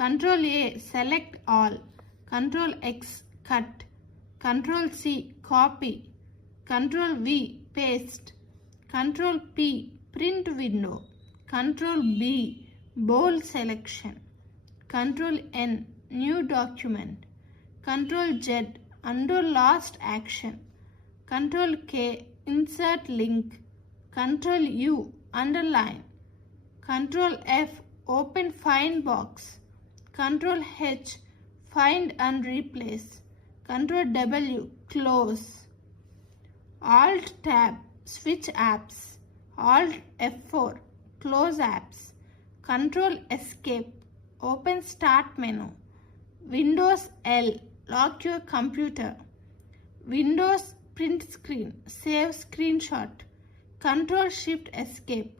Control A, select all. Control X, cut. Control C, copy. Control V, paste. Control P, print window. Control B, bold selection. Control N, new document. Control Z, undo last action. Control K, insert link. Control U, underline. Control F, open find box. Control H, find and replace. Control W, close. Alt tab, switch apps. Alt F4, close apps. Control escape, open start menu. Windows L, lock your computer. Windows print screen, save screenshot. Control Shift escape,